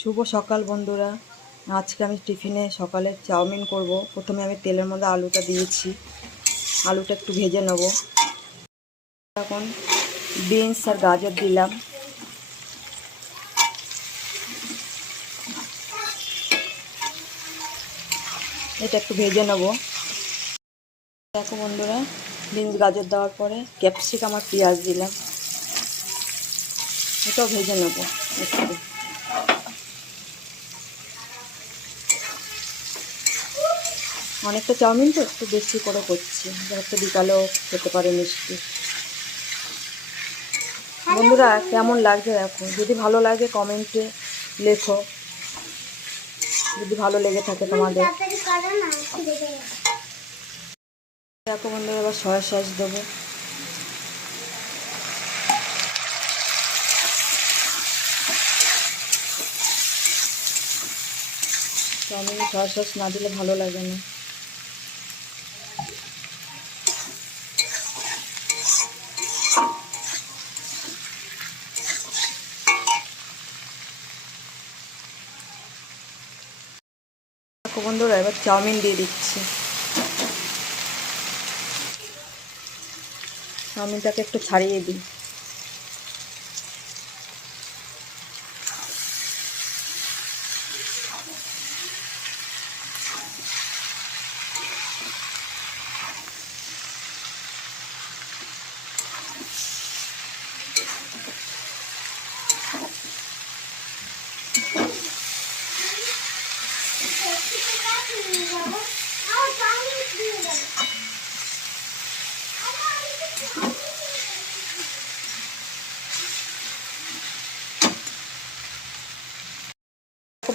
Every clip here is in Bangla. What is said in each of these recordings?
শুভ সকাল বন্ধুরা। আজকে আমি টিফিনে সকালে চাউমিন করব। প্রথমে আমি তেলের মধ্যে আলুটা দিয়েছি, আলুটা একটু ভেজে নেব। এখন বিনস আর গাজর দিলাম, এটা একটু ভেজে নেব। দেখো বন্ধুরা, বিনস গাজর দেওয়ার পরে ক্যাপসিকাম আর পেঁয়াজ দিলাম, এটাও ভেজে নেব একটু। অনেকটা চাউমিন তো একটু বেশি করে করছি, যাতে বিকালেও খেতে পারে মিষ্টি। বন্ধুরা কেমন লাগছে দেখো, যদি ভালো লাগে কমেন্টে লেখো, যদি ভালো লেগে থাকে তোমাদের। দেখো বন্ধুরা, এবার সয়া সস দেবো। চাউমিনে সয়া সস না দিলে ভালো লাগে না। দেখো বন্ধুরা, এবার চাউমিন দিয়ে দিচ্ছি। চাউমিনটাকে একটু ছাড়িয়ে দিই।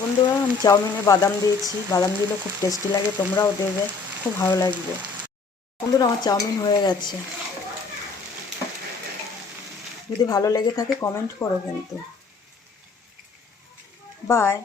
বন্ধুরা, আমি চাউমিনে বাদাম দিয়েছি, বাদাম দিলে খুব টেস্টি লাগে, তোমরাও দেবে, খুব ভালো লাগবে। বন্ধুরা আমার চাউমিন হয়ে গেছে। যদি ভালো লেগে থাকে কমেন্ট করো কিন্তু। বাই।